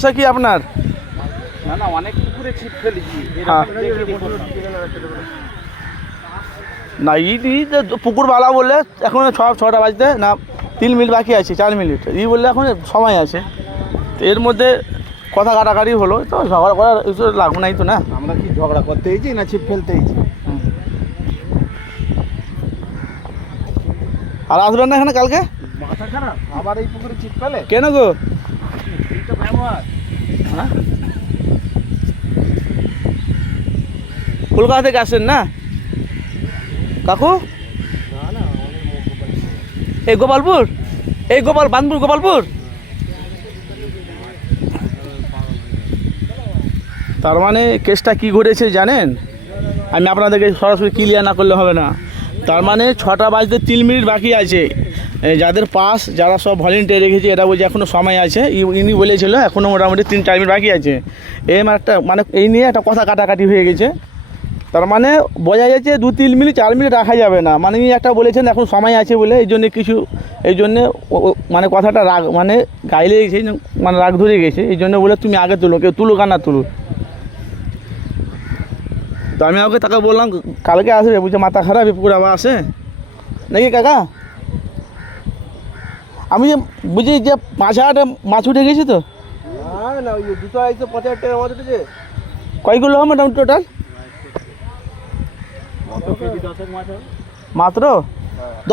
সমস্যা কি আপনার? না না, অনেক পুকুরে ছিপ ফেলেছি। হ্যাঁ। না পুকুর বালা বললে এখন 6টা বাজতে না 3 মিনিট বাকি আছে, 4 মিনিট বললে এখন সময় আছে। তো এর মধ্যে কথা কাটাকাটি হলো, তো ঝগড়া করার কিছু লাগবে নাই তো না। আমরা কি ঝগড়া করতে হয়েছি না ছিপ ফেলতে হয়েছি? আর আসবেন না এখানে কালকে? মাথা খারাপ, আবার এই পুকুরে ছিপ ফেলে? কেন গো? এইটা ব্যবহার। হ্যাঁ, কলকাতা থেকে আসেন না কাকু? এই গোপালপুর, এই বানপুর গোপালপুর। তার মানে কেসটা কি ঘটেছে জানেন? আমি আপনাদেরকে সরাসরি ক্লিয়ার না করলে হবে না। তার মানে 6টা বাজতে 3 মিনিট বাকি আছে। যাদের পাস, যারা সব ভলেন্টিয়ার রেখেছে, এরা বলছে এখনও সময় আছে। ইনি বলেছিল এখনও মোটামুটি 3-4 মিনিট বাকি আছে। একটা মানে এই নিয়ে একটা কথা কাটাকাটি হয়ে গেছে। তার মানে বোঝা যাচ্ছে 2-3 মিনিট 4 মিনিট রাখা যাবে না। মানে ইনি একটা বলেছেন এখন সময় আছে বলে, এই জন্যে মানে কথাটা রাগ মানে গাইলে গেছে, মানে রাগ ধরে গেছে। এই জন্য বলে তুমি আগে তুলো, কেউ তুলুক আর না তুলুক। তো আমি ওকে তাকে বললাম কালকে আসবে, বুঝছে মাথা খারাপ, পুকুর আবার আসে নাকি কাকা? আমি যে বুঝি যে 5,000 মাছ উঠে গেছি তো। না, ওই দুটো আইসে 50 টাকা মাছ উঠেছে। কয়গুলো হবে মোটামুটি টোটাল? মাত্র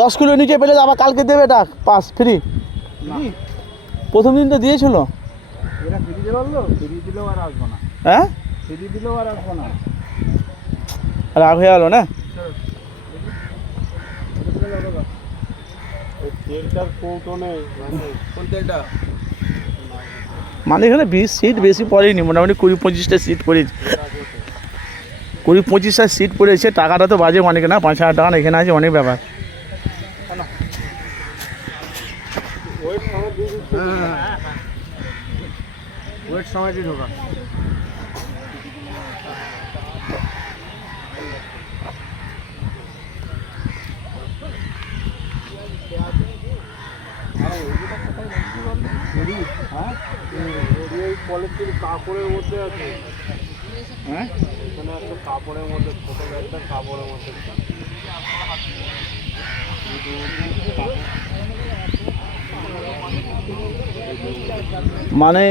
10 কিলো নিচে পেলে আবার কালকে দেবে এটা পাস ফ্রি। প্রথম দিন তো দিয়েছিল। এরা ফিরিয়ে দিল, ফিরিয়ে দিলেও আর আসবো না। হ্যাঁ, ফিরিয়ে দিলেও আর আসবো না। রাগ হয়ে গেল না? তেলটার কৌটো নেই। কোন তেলটা? মানে এখানে 20 সিট বেশি পড়েনি, মোটামুটি 20-25টা সিট পড়েছে। 20-25টা সিট পড়েছে। টাকাটা তো বাজে অনেক না, 5,000 টাকা এখানে আছে, অনেক ব্যাপার। ওয়েট সময়টি ঢোকা। পলিথিন কাপড়ের মধ্যে আছে। হ্যাঁ, এখানে একটা কাপড়ের মধ্যে, ছোট একটা কাপড়ের মধ্যে। মানে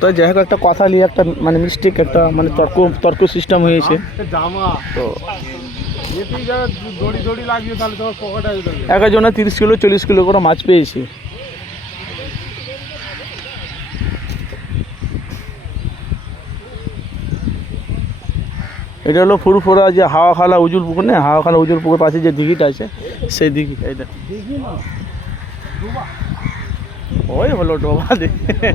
তো যাই হোক একটা কথা নিয়ে একটা মানে মিস্টেক, একটা মানে তর্ক সিস্টেম হয়েছে। জামা তো এতেই যারা দড়ি দড়ি লাগিয়ে তাহলে তোমার পকেটে আসবে। একজনে 30 কিলো 40 কিলো করে মাছ পেয়েছি। এটা হলো ফুরফুরা যে হাওয়াখালা উজুল পুকুর না, হাওয়াখালা উজুল পুকুর পাশে যে দিঘিটা আছে, সেই দিঘি। এইটা ওই হলো ডোবা দেখে।